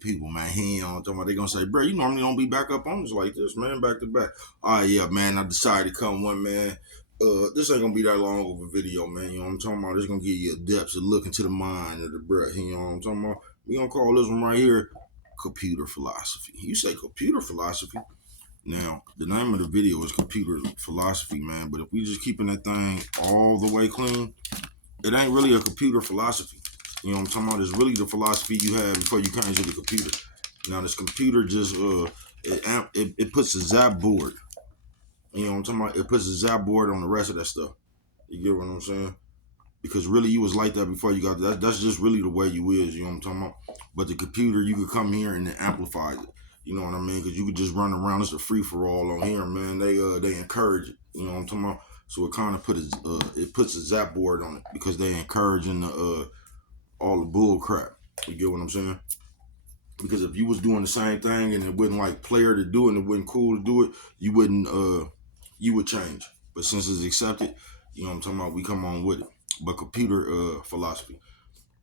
people, man, he on talking about they gonna say, bro, you normally don't be back up on us like this, man, back to back. All right, yeah, man, I decided to come one, man. This ain't gonna be that long of a video, man. You know what I'm talking about? This gonna give you a depth to look into the mind of the breath. You know what I'm talking about? We gonna call this one right here computer philosophy. You say computer philosophy. Now, the name of the video is computer philosophy, man. But if we just keeping that thing all the way clean, it ain't really a computer philosophy. You know what I'm talking about? It's really the philosophy you had before you came to the computer. Now this computer just it puts a zap board. You know what I'm talking about? It puts a zap board on the rest of that stuff. You get what I'm saying? Because really you was like that before you got that. That's just really the way you is. You know what I'm talking about? But the computer, you could come here and it amplifies it. You know what I mean? Because you could just run around. It's a free for all on here, man. They encourage it. You know what I'm talking about? So it kind of it puts a zap board on it because they encouraging the all the bull crap. You get what I'm saying? Because if you was doing the same thing and it wasn't like player to do it and it wasn't cool to do it, you would change. But since it's accepted, you know what I'm talking about, we come on with it. But computer philosophy.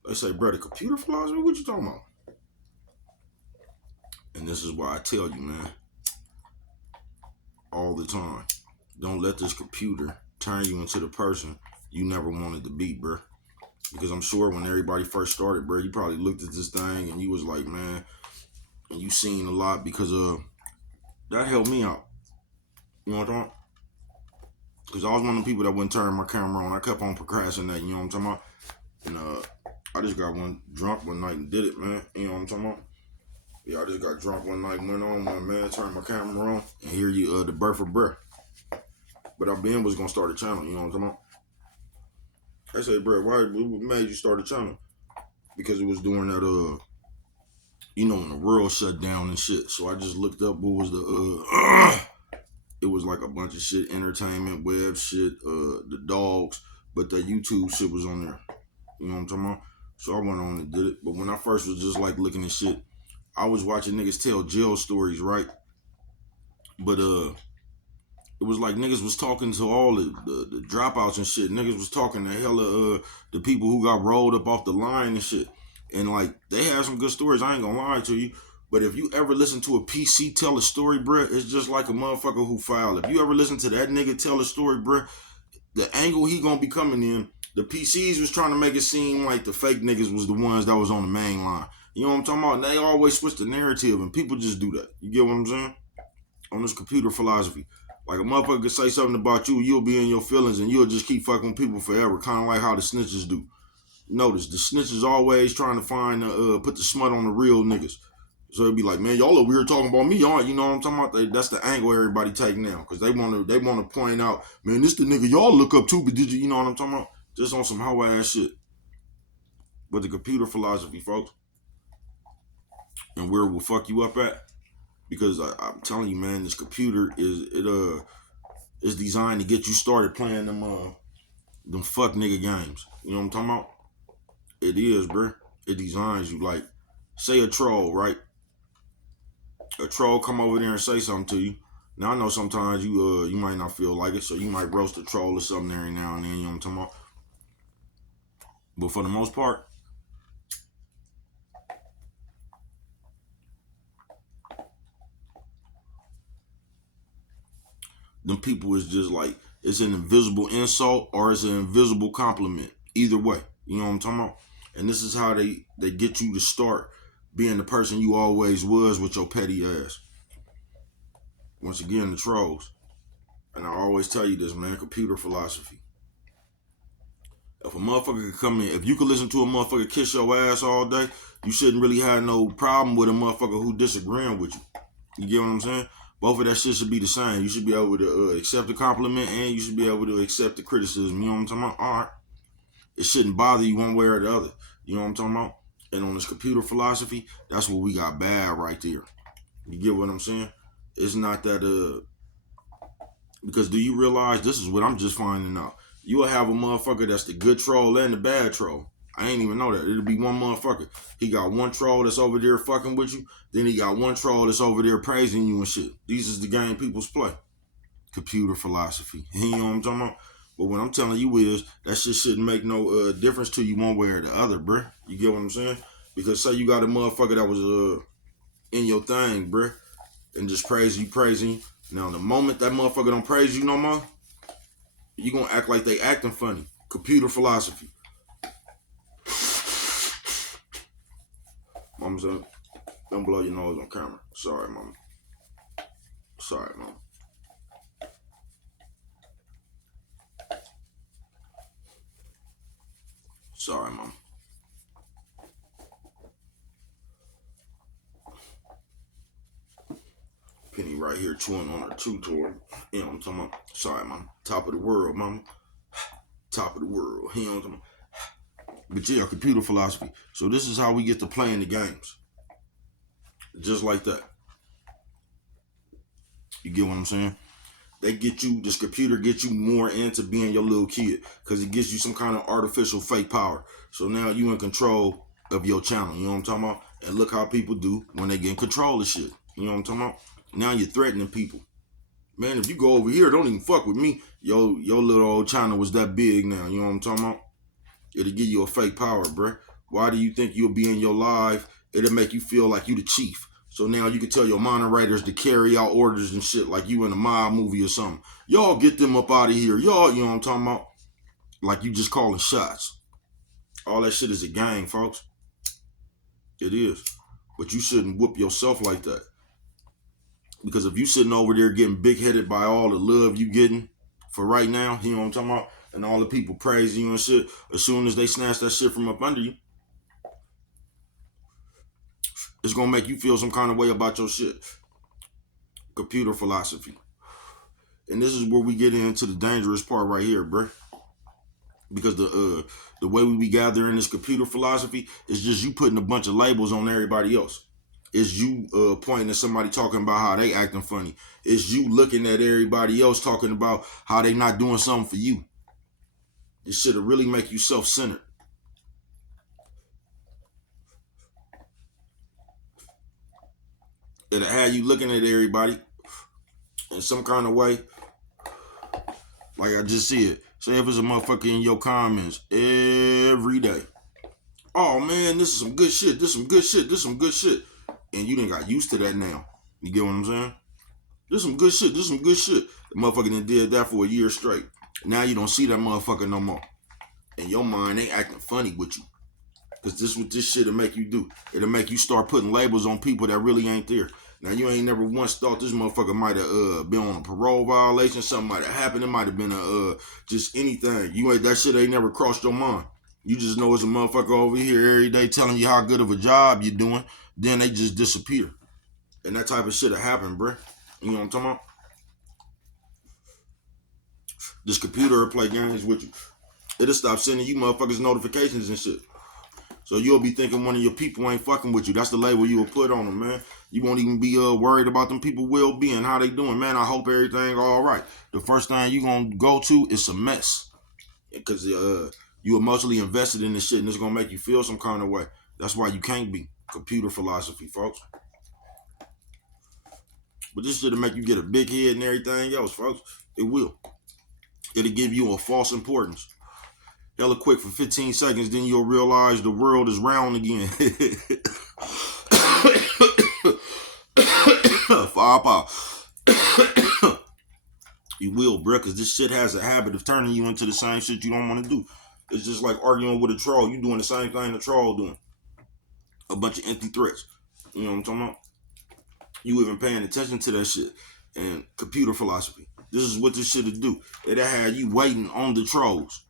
They say, brother, computer philosophy, what you talking about? And this is why I tell you, man, all the time, don't let this computer turn you into the person you never wanted to be, bro. Because I'm sure when everybody first started, bro, you probably looked at this thing and you was like, man, and you seen a lot because that helped me out. You know what I'm talking about? Because I was one of the people that wouldn't turn my camera on. I kept on procrastinating, you know what I'm talking about? And I just got drunk one night and did it, man. You know what I'm talking about? Yeah, I just got drunk one night and went on, man, turned my camera on, and here you the birth of breath. But I been was gonna start a channel, you know what I'm talking about? I said, bro, what made you start a channel? Because it was during that you know, when the world shut down and shit. So I just looked up what was it was like a bunch of shit, entertainment, web shit, the dogs, but the YouTube shit was on there. You know what I'm talking about? So I went on and did it. But when I first was just like looking at shit, I was watching niggas tell jail stories, right? But it was like niggas was talking to all the dropouts and shit. Niggas was talking to hella the people who got rolled up off the line and shit. And like they had some good stories. I ain't gonna lie to you. But if you ever listen to a PC tell a story, bruh, it's just like a motherfucker who filed. If you ever listen to that nigga tell a story, bruh, the angle he gonna be coming in, the PCs was trying to make it seem like the fake niggas was the ones that was on the main line. You know what I'm talking about? And they always switch the narrative, and people just do that. You get what I'm saying? On this computer philosophy. Like a motherfucker could say something about you, you'll be in your feelings, and you'll just keep fucking with people forever. Kind of like how the snitches do. Notice the snitches always trying to find put the smut on the real niggas. So it'd be like, man, y'all over here talking about me, aren't you? Know what I'm talking about? That's the angle everybody take now, because they want to point out, man, this the nigga y'all look up to, but did you know what I'm talking about? Just on some hoe ass shit. But the computer philosophy, folks, and where it will fuck you up at, because I'm telling you, man, this computer is designed to get you started playing them fuck nigga games. You know what I'm talking about? It is, bro. It designs you like, say a troll, right? A troll come over there and say something to you. Now I know sometimes you might not feel like it, so you might roast a troll or something every now and then. You know what I'm talking about? But for the most part, them people is just like, it's an invisible insult or it's an invisible compliment. Either way, you know what I'm talking about? And this is how they get you to start being the person you always was with your petty ass. Once again, the trolls. And I always tell you this, man, computer philosophy. If a motherfucker could come in, if you could listen to a motherfucker kiss your ass all day, you shouldn't really have no problem with a motherfucker who disagreeing with you. You get what I'm saying? Both of that shit should be the same. You should be able to accept the compliment and you should be able to accept the criticism. You know what I'm talking about? All right. It shouldn't bother you one way or the other. You know what I'm talking about? And on this computer philosophy, that's what we got bad right there. You get what I'm saying? It's not that because do you realize this is what I'm just finding out? You will have a motherfucker that's the good troll and the bad troll. I ain't even know that. It'll be one motherfucker. He got one troll that's over there fucking with you. Then he got one troll that's over there praising you and shit. These is the game people's play. Computer philosophy. You know what I'm talking about? But what I'm telling you is that shit shouldn't make no difference to you one way or the other, bruh. You get what I'm saying? Because say you got a motherfucker that was in your thing, bruh, and just praising you. Now the moment that motherfucker don't praise you no more, you gonna act like they acting funny. Computer philosophy. Mama said, don't blow your nose on camera. Sorry, mama. Sorry, mama. Sorry, mama. Penny right here chewing on her chew toy. You know what I'm talking about? Sorry, mama. Top of the world, mama. Top of the world. You know what I'm talking about? But yeah, computer philosophy. So this is how we get to playing the games. Just like that. You get what I'm saying? They get you, this computer gets you more into being your little kid because it gives you some kind of artificial fake power. So now you in control of your channel. You know what I'm talking about? And look how people do when they get in control of shit. You know what I'm talking about? Now you're threatening people. Man, if you go over here, don't even fuck with me. Your little old channel was that big now. You know what I'm talking about? It'll give you a fake power, bruh. Why do you think you'll be in your live? It'll make you feel like you the chief. So now you can tell your moderators to carry out orders and shit like you in a mob movie or something. Y'all get them up out of here. Y'all, you know what I'm talking about? Like you just calling shots. All that shit is a game, folks. It is. But you shouldn't whoop yourself like that. Because if you sitting over there getting big-headed by all the love you getting for right now, you know what I'm talking about? And all the people praising you and shit, as soon as they snatch that shit from up under you, it's gonna make you feel some kind of way about your shit. Computer philosophy. And this is where we get into the dangerous part right here, bruh. Because the way we be gathering this computer philosophy is just you putting a bunch of labels on everybody else. It's you pointing at somebody talking about how they acting funny. It's you looking at everybody else talking about how they not doing something for you. This shit'll really make you self-centered. It'll have you looking at everybody in some kind of way. Like I just said, say if it's a motherfucker in your comments every day. Oh man, this is some good shit. This is some good shit. This is some good shit. And you done got used to that now. You get what I'm saying? This is some good shit. This is some good shit. The motherfucker done did that for a year straight. Now you don't see that motherfucker no more. And your mind ain't acting funny with you. Because this is what this shit'll make you do. It'll make you start putting labels on people that really ain't there. Now, you ain't never once thought this motherfucker might have been on a parole violation. Something might have happened. It might have been just anything. That shit ain't never crossed your mind. You just know it's a motherfucker over here every day telling you how good of a job you're doing. Then they just disappear. And that type of shit'll happen, bruh. You know what I'm talking about? This computer will play games with you. It'll stop sending you motherfuckers notifications and shit. So you'll be thinking one of your people ain't fucking with you. That's the label you will put on them, man. You won't even be worried about them people well-being, how they doing. Man, I hope everything all right. The first thing you gonna go to is a mess. Because you emotionally invested in this shit and it's gonna make you feel some kind of way. That's why you can't be. Computer philosophy, folks. But this shit'll make you get a big head and everything else, folks. It will. It'll give you a false importance. Hella quick for 15 seconds, then you'll realize the world is round again. You will, bruh, because this shit has a habit of turning you into the same shit you don't want to do. It's just like arguing with a troll. You doing the same thing the troll doing. A bunch of empty threats. You know what I'm talking about? You even paying attention to that shit. And computer philosophy. This is what this shit'll do. It'll have you waiting on the trolls.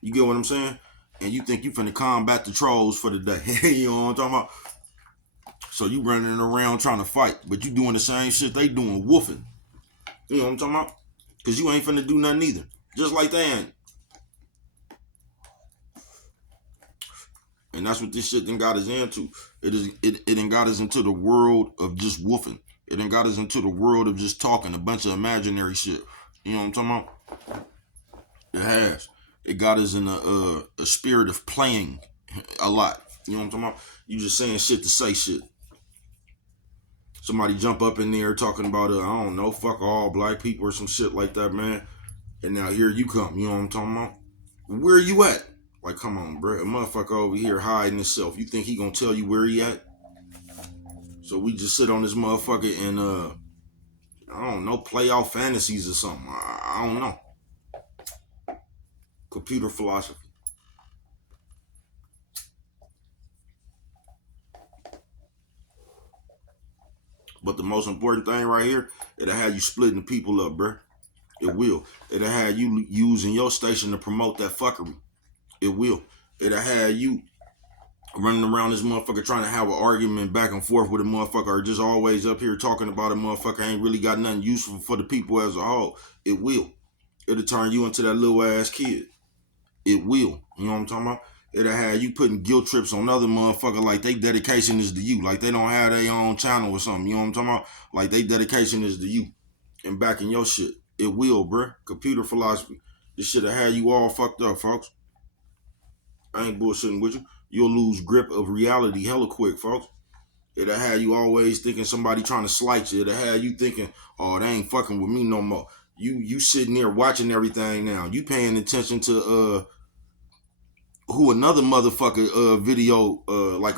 You get what I'm saying? And you think you finna combat the trolls for the day. You know what I'm talking about? So you running around trying to fight, but you doing the same shit they doing, woofing. You know what I'm talking about? Because you ain't finna do nothing either. Just like they ain't. And that's what this shit done got us into. It done got us into the world of just woofing. It done got us into the world of just talking a bunch of imaginary shit. You know what I'm talking about? It has. It got us in a spirit of playing a lot. You know what I'm talking about? You just saying shit to say shit. Somebody jump up in there talking about, I don't know, fuck all black people or some shit like that, man. And now here you come. You know what I'm talking about? Where are you at? Like, come on, bro. A motherfucker over here hiding himself. You think he gonna tell you where he at? So we just sit on this motherfucker and I don't know, play out fantasies or something. I don't know. Computer philosophy. But the most important thing right here, it'll have you splitting the people up, bruh. It will. It'll have you using your station to promote that fuckery. It will. It'll have you running around this motherfucker trying to have an argument back and forth with a motherfucker, or just always up here talking about a motherfucker ain't really got nothing useful for the people as a whole. It will. It'll turn you into that little ass kid. It will. You know what I'm talking about? It'll have you putting guilt trips on other motherfuckers like they dedication is to you. Like they don't have their own channel or something. You know what I'm talking about? Like they dedication is to you. And backing your shit. It will, bruh. Computer philosophy. This shit'll have you all fucked up, folks. I ain't bullshitting with you. You'll lose grip of reality hella quick, folks. It'll have you always thinking somebody trying to slight you. It'll have you thinking, oh, they ain't fucking with me no more. You sitting there watching everything now. You paying attention to who another motherfucker video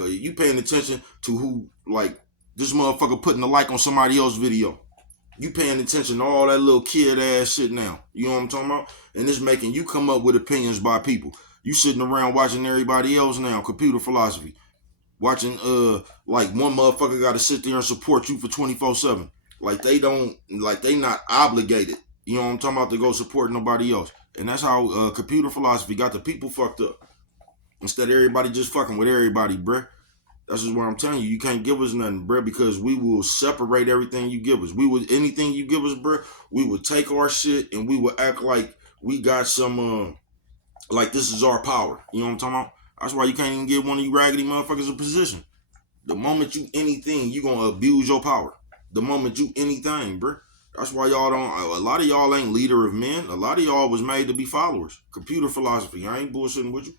you paying attention to who like this motherfucker putting a like on somebody else's video. You paying attention to all that little kid ass shit now. You know what I'm talking about? And it's making you come up with opinions by people. You sitting around watching everybody else now. Computer philosophy. Watching like one motherfucker gotta sit there and support you for 24/7. Like they not obligated. You know what I'm talking about, to go support nobody else. And that's how computer philosophy got the people fucked up. Instead of everybody just fucking with everybody, bruh. That's just what I'm telling you. You can't give us nothing, bruh, because we will separate everything you give us. Anything you give us, bruh, we will take our shit and we will act like we got some, like this is our power. You know what I'm talking about? That's why you can't even give one of you raggedy motherfuckers a position. The moment you anything, you gonna abuse your power. The moment you anything, bruh. That's why y'all don't, a lot of y'all ain't leader of men. A lot of y'all was made to be followers. Computer philosophy. I ain't bullshitting with you.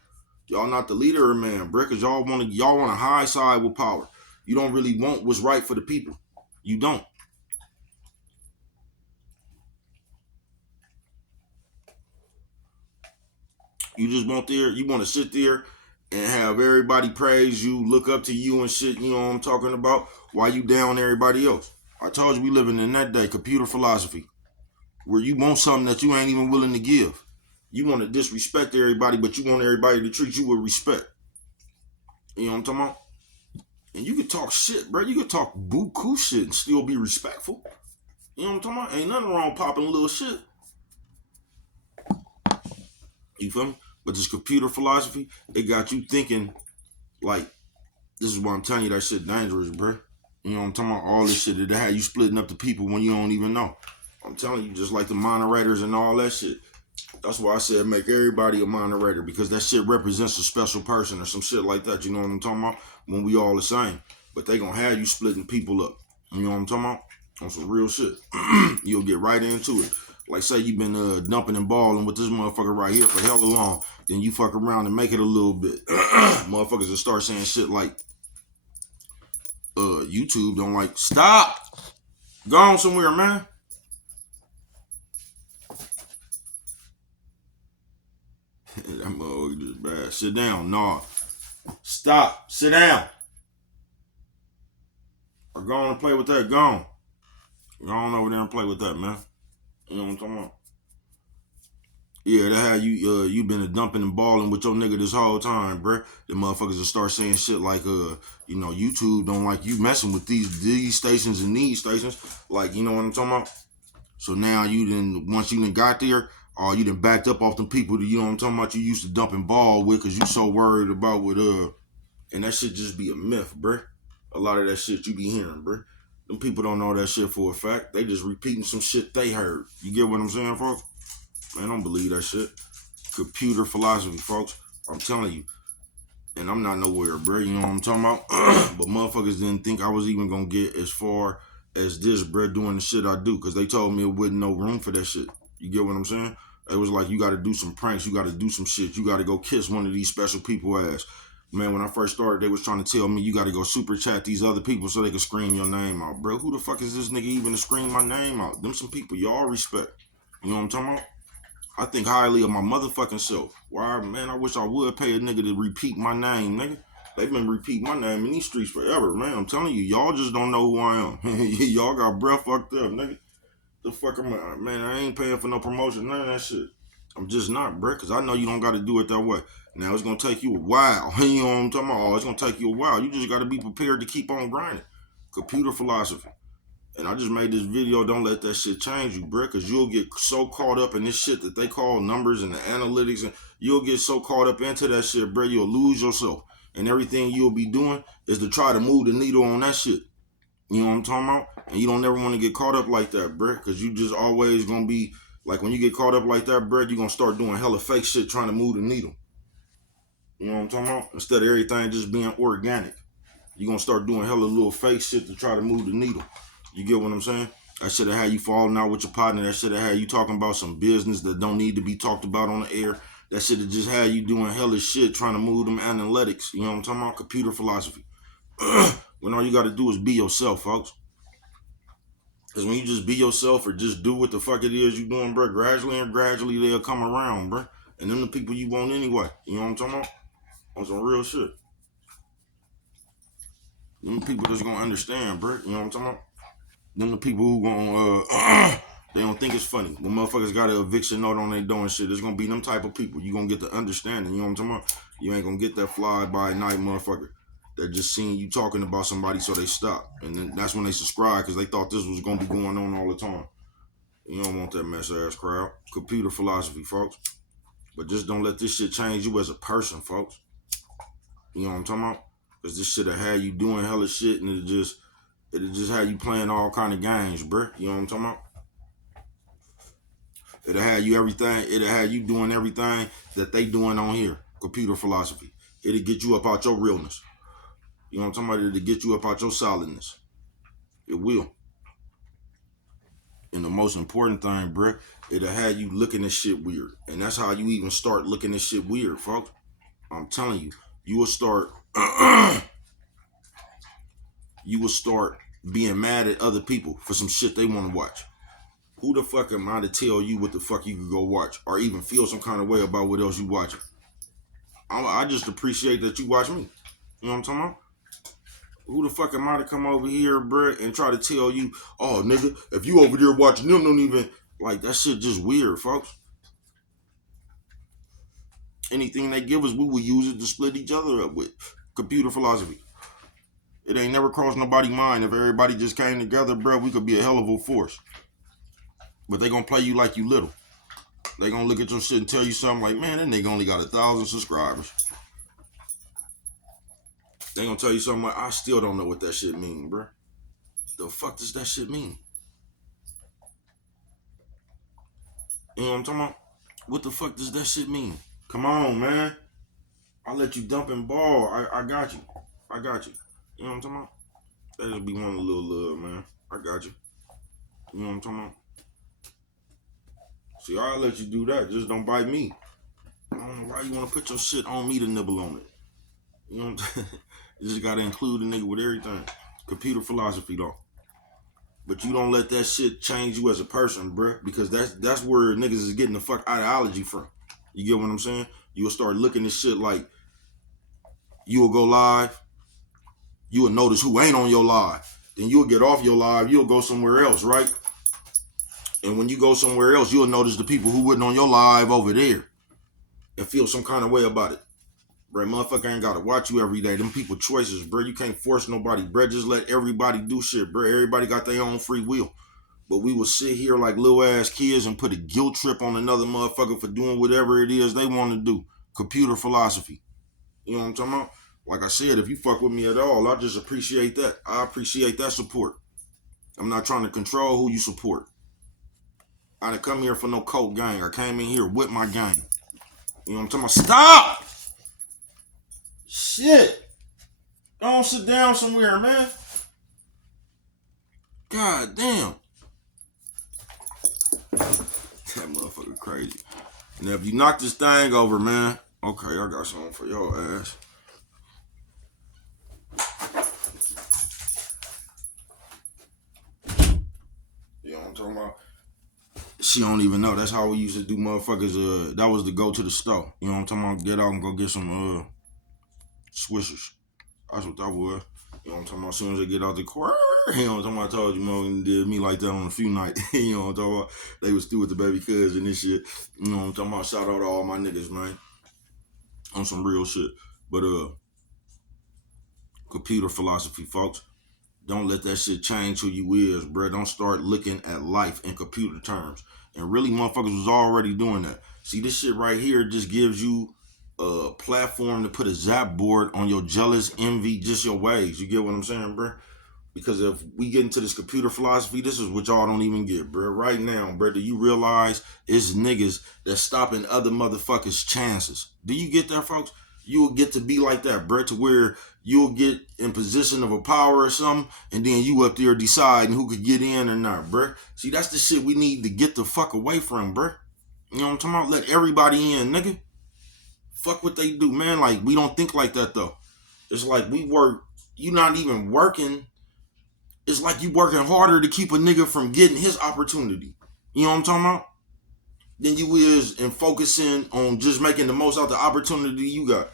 Y'all not the leader of man, bruh, because y'all want a high side with power. You don't really want what's right for the people. You don't. You just want to sit there and have everybody praise you, look up to you and shit, you know what I'm talking about, while you down everybody else. I told you we living in that day, computer philosophy, where you want something that you ain't even willing to give. You want to disrespect everybody, but you want everybody to treat you with respect. You know what I'm talking about? And you can talk shit, bro. You can talk buku shit and still be respectful. You know what I'm talking about? Ain't nothing wrong popping a little shit. You feel me? But this computer philosophy, it got you thinking like, this is why I'm telling you that shit dangerous, bro. You know what I'm talking about? All this shit that had you splitting up the people when you don't even know. I'm telling you, just like the moderators and all that shit. That's why I said make everybody a moderator, because that shit represents a special person or some shit like that. You know what I'm talking about? When we all the same. But they gonna have you splitting people up. You know what I'm talking about? On some real shit. You'll get right into it. Like say you been dumping and balling with this motherfucker right here for hella long. Then you fuck around and make it a little bit. Motherfuckers will start saying shit like, YouTube don't like, stop! Go on somewhere, man. That motherfucker just bad. Sit down. No. Stop. Sit down. Or go on and play with that. Go on. Go on over there and play with that, man. You know what I'm talking about? Yeah, that how you been a dumping and balling with your nigga this whole time, bruh. The motherfuckers will start saying shit like, YouTube don't like you messing with these stations and these stations. Like, you know what I'm talking about? So now once you done got there, or you done backed up off them people that, you know what I'm talking about, you used to dump and ball with because you so worried about and that shit just be a myth, bruh. A lot of that shit you be hearing, bruh. Them people don't know that shit for a fact. They just repeating some shit they heard. You get what I'm saying, folks? Man, don't believe that shit. Computer philosophy, folks. I'm telling you. And I'm not nowhere, bro. You know what I'm talking about? But motherfuckers didn't think I was even going to get as far as this, bro, doing the shit I do. Because they told me it wasn't no room for that shit. You get what I'm saying? It was like, you got to do some pranks. You got to do some shit. You got to go kiss one of these special people ass. Man, when I first started, they was trying to tell me you got to go super chat these other people so they can scream your name out. Bro, who the fuck is this nigga even to scream my name out? Them some people y'all respect. You know what I'm talking about? I think highly of my motherfucking self. Why, man, I wish I would pay a nigga to repeat my name, nigga. They've been repeating my name in these streets forever, man. I'm telling you, y'all just don't know who I am. Y'all got breath fucked up, nigga. The fuck am I? Man, I ain't paying for no promotion, none of that shit. I'm just not, bruh, because I know you don't got to do it that way. Now, it's going to take you a while. You know what I'm talking about? Oh, it's going to take you a while. You just got to be prepared to keep on grinding. Computer philosophy. And I just made this video, don't let that shit change you, bruh, because you'll get so caught up in this shit that they call numbers and the analytics, and you'll get so caught up into that shit, bruh, you'll lose yourself. And everything you'll be doing is to try to move the needle on that shit. You know what I'm talking about? And you don't never want to get caught up like that, bruh, because you just always going to be, like, when you get caught up like that, bruh, you're going to start doing hella fake shit trying to move the needle. You know what I'm talking about? Instead of everything just being organic, you're going to start doing hella little fake shit to try to move the needle. You get what I'm saying? That should have had you falling out with your partner. That should have had you talking about some business that don't need to be talked about on the air. That should have just had you doing hella shit trying to move them analytics. You know what I'm talking about? Computer philosophy. When all you got to do is be yourself, folks. Because when you just be yourself or just do what the fuck it is you doing, bro, gradually they'll come around, bro. And them the people you want anyway. You know what I'm talking about? On some real shit. Them the people that's gonna understand, bro. You know what I'm talking about? Them the people who gonna, they don't think it's funny. When motherfuckers got an eviction note on their door and shit, it's gonna be them type of people. You gonna get the understanding, you know what I'm talking about? You ain't gonna get that fly by night motherfucker that just seen you talking about somebody so they stop. And then that's when they subscribe because they thought this was gonna be going on all the time. You don't want that mess ass crowd. Computer philosophy, folks. But just don't let this shit change you as a person, folks. You know what I'm talking about? Because this shit'll have you doing hella shit and it'll just have you playing all kind of games, bruh. You know what I'm talking about? It'll have you doing everything that they doing on here. Computer philosophy. It'll get you up out your realness. You know what I'm talking about? It'll get you up out your solidness. It will. And the most important thing, bruh, it'll have you looking at shit weird. And that's how you even start looking at shit weird, folks. I'm telling you, you will start being mad at other people for some shit they want to watch. Who the fuck am I to tell you what the fuck you could go watch or even feel some kind of way about what else you watching? I just appreciate that you watch me. You know what I'm talking about? Who the fuck am I to come over here, bruh, and try to tell you, oh, nigga, if you over there watching them, don't even, like, that shit just weird, folks. Anything they give us, we will use it to split each other up with. Computer philosophy. It ain't never crossed nobody's mind. If everybody just came together, bruh, we could be a hell of a force. But they gonna play you like you little. They gonna look at your shit and tell you something like, man, that nigga only got 1,000 subscribers. They gonna tell you something like, I still don't know what that shit mean, bro. The fuck does that shit mean? You know what I'm talking about? What the fuck does that shit mean? Come on, man. I'll let you dump and ball. I got you. I got you. You know what I'm talking about? That just be one little love, man. I got you. You know what I'm talking about? See, I'll let you do that. Just don't bite me. I don't know why you want to put your shit on me to nibble on it. You know what I'm saying? You just got to include a nigga with everything. Computer philosophy, though. But you don't let that shit change you as a person, bruh. Because that's where niggas is getting the fuck ideology from. You get what I'm saying? You'll start looking at shit like, you will go live. You will notice who ain't on your live. Then you'll get off your live. You'll go somewhere else, right? And when you go somewhere else, you'll notice the people who wasn't on your live over there and feel some kind of way about it. Bro, motherfucker ain't gotta watch you every day. Them people choices, bro. You can't force nobody, bro. Just let everybody do shit, bro. Everybody got their own free will. But we will sit here like little ass kids and put a guilt trip on another motherfucker for doing whatever it is they want to do. Computer philosophy. You know what I'm talking about? Like I said, if you fuck with me at all, I just appreciate that. I appreciate that support. I'm not trying to control who you support. I didn't come here for no coke gang. I came in here with my gang. You know what I'm talking about? Stop! Shit! Don't sit down somewhere, man. God damn. That motherfucker crazy. Now, if you knock this thing over, man, okay, I got something for your ass. You know what I'm talking about? She don't even know. That's how we used to do, motherfuckers. That was to go to the store. You know what I'm talking about? Get out and go get some Swishers. That's what that was. You know what I'm talking about? As soon as they get out the court, you know what I'm talking about? I told you, Morgan did me like that on a few nights. You know what I'm talking about? They was through with the baby cuz and this shit. You know what I'm talking about? Shout out to all my niggas, man. On some real shit. But computer philosophy, folks. Don't let that shit change who you is, bro. Don't start looking at life in computer terms. And really, motherfuckers was already doing that. See, this shit right here just gives you a platform to put a zap board on your jealous envy, just your ways. You get what I'm saying, bro? Because if we get into this computer philosophy, this is what y'all don't even get, bro. Right now, bro, do you realize it's niggas that's stopping other motherfuckers' chances? Do you get that, folks? You will get to be like that, bro, to where you'll get in position of a power or something, and then you up there deciding who could get in or not, bro. See, that's the shit we need to get the fuck away from, bro. You know what I'm talking about? Let everybody in, nigga. Fuck what they do, man. Like, we don't think like that, though. It's like we work, you not even working. It's like you working harder to keep a nigga from getting his opportunity. You know what I'm talking about? Than you is in focusing on just making the most out the opportunity you got.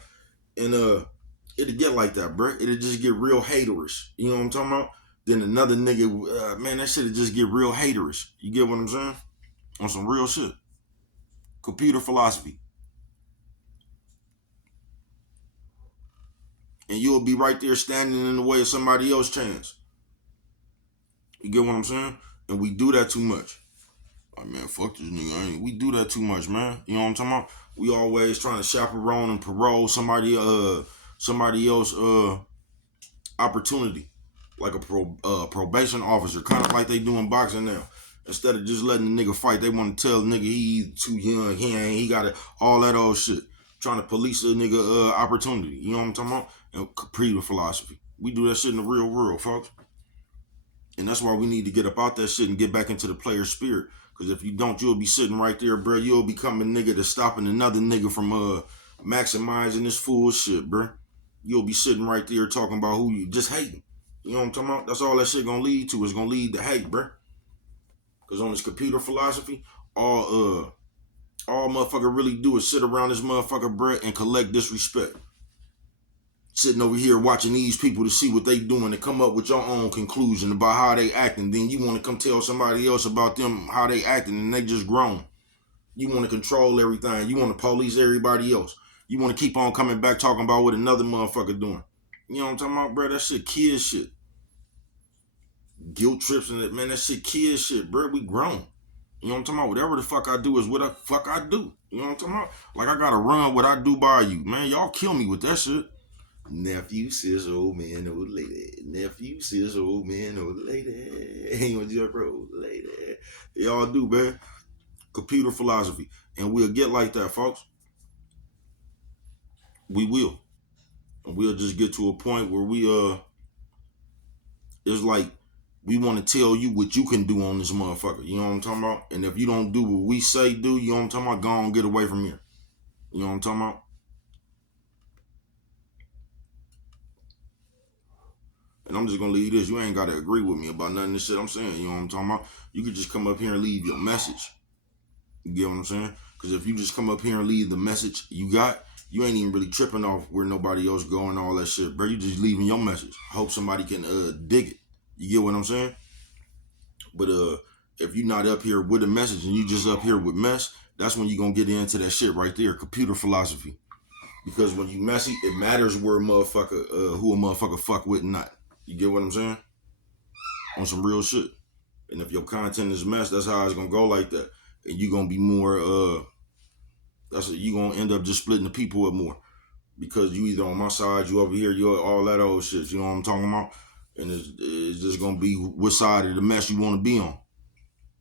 And it'll get like that, bro. It'll just get real haterish. You know what I'm talking about? Then another nigga, man, that shit'll just get real haterish. You get what I'm saying? On some real shit. Computer philosophy. And you'll be right there standing in the way of somebody else's chance. You get what I'm saying? And we do that too much. Like, man, fuck this nigga. We do that too much, man. You know what I'm talking about? We always trying to chaperone and parole somebody else opportunity. Like a probation officer, kind of like they do in boxing now. Instead of just letting the nigga fight, they want to tell the nigga he too young, he got it, all that old shit. Trying to police a nigga opportunity. You know what I'm talking about? And computer philosophy. We do that shit in the real world, folks. And that's why we need to get up out that shit and get back into the player spirit. Because if you don't, you'll be sitting right there, bro. You'll become a nigga that's stopping another nigga from maximizing this fool shit, bro. You'll be sitting right there talking about who you just hating. You know what I'm talking about? That's all that shit gonna lead to. Is gonna lead to hate, bro. Because on this computer philosophy, all motherfucker really do is sit around this motherfucker, bro, and collect disrespect. Sitting over here watching these people to see what they doing and come up with your own conclusion about how they acting. Then you want to come tell somebody else about them, how they acting, and they just grown. You want to control everything. You want to police everybody else. You want to keep on coming back talking about what another motherfucker doing. You know what I'm talking about, bro? That shit kid shit. Guilt trips and that, man, that shit kid shit, bro. We grown. You know what I'm talking about? Whatever the fuck I do is what the fuck I do. You know what I'm talking about? Like, I gotta run what I do by you. Man, y'all kill me with that shit. Nephew says old man, old lady. Nephew says old man, old lady. You want your old lady. Y'all do, man. Computer philosophy. And we'll get like that, folks. We will. And we'll just get to a point where it's like we want to tell you what you can do on this motherfucker. You know what I'm talking about? And if you don't do what we say do, you know what I'm talking about? Go on, get away from here. You know what I'm talking about? And I'm just gonna leave this. You ain't gotta agree with me about nothing of this shit I'm saying. You know what I'm talking about? You could just come up here and leave your message. You get what I'm saying? Because if you just come up here and leave the message you got, you ain't even really tripping off where nobody else going, all that shit, bro. You just leaving your message. Hope somebody can dig it. You get what I'm saying? But if you're not up here with a message and you just up here with mess, that's when you're gonna get into that shit right there, computer philosophy. Because when you messy, it matters where a motherfucker, who a motherfucker fuck with and not. You get what I'm saying? On some real shit. And if your content is mess, that's how it's gonna go like that. And you gonna be more you gonna end up just splitting the people up more. Because you either on my side, you over here, you all that old shit. You know what I'm talking about? And it's just gonna be which side of the mess you wanna be on.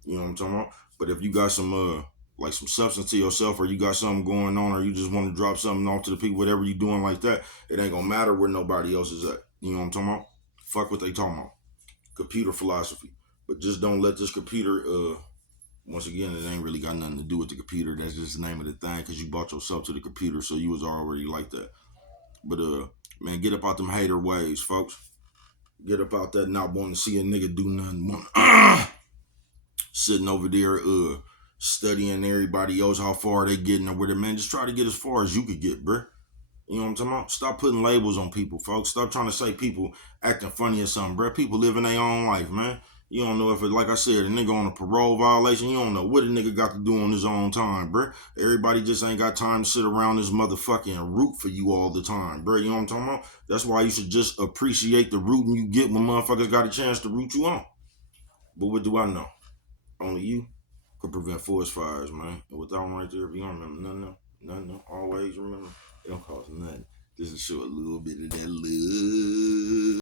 You know what I'm talking about? But if you got some like some substance to yourself, or you got something going on, or you just want to drop something off to the people, whatever you doing like that, it ain't gonna matter where nobody else is at. You know what I'm talking about? Fuck what they talking about. Computer philosophy. But just don't let this computer, once again, it ain't really got nothing to do with the computer. That's just the name of the thing, because you brought yourself to the computer, so you was already like that. But man, get up out them hater ways, folks. Get up out that not wanting to see a nigga do nothing. Sitting over there, studying everybody else, how far they getting or where they, man, just try to get as far as you could get, bruh. You know what I'm talking about? Stop putting labels on people, folks. Stop trying to say people acting funny or something, bruh. People living their own life, man. You don't know if it, like I said, a nigga on a parole violation, you don't know what a nigga got to do on his own time, bruh. Everybody just ain't got time to sit around this motherfucker and root for you all the time, bruh. You know what I'm talking about? That's why you should just appreciate the rooting you get when motherfuckers got a chance to root you on. But what do I know? Only you could prevent forest fires, man. And with that one right there, if you don't remember nothing, always remember, it don't cost nothing. Just to show a little bit of that love.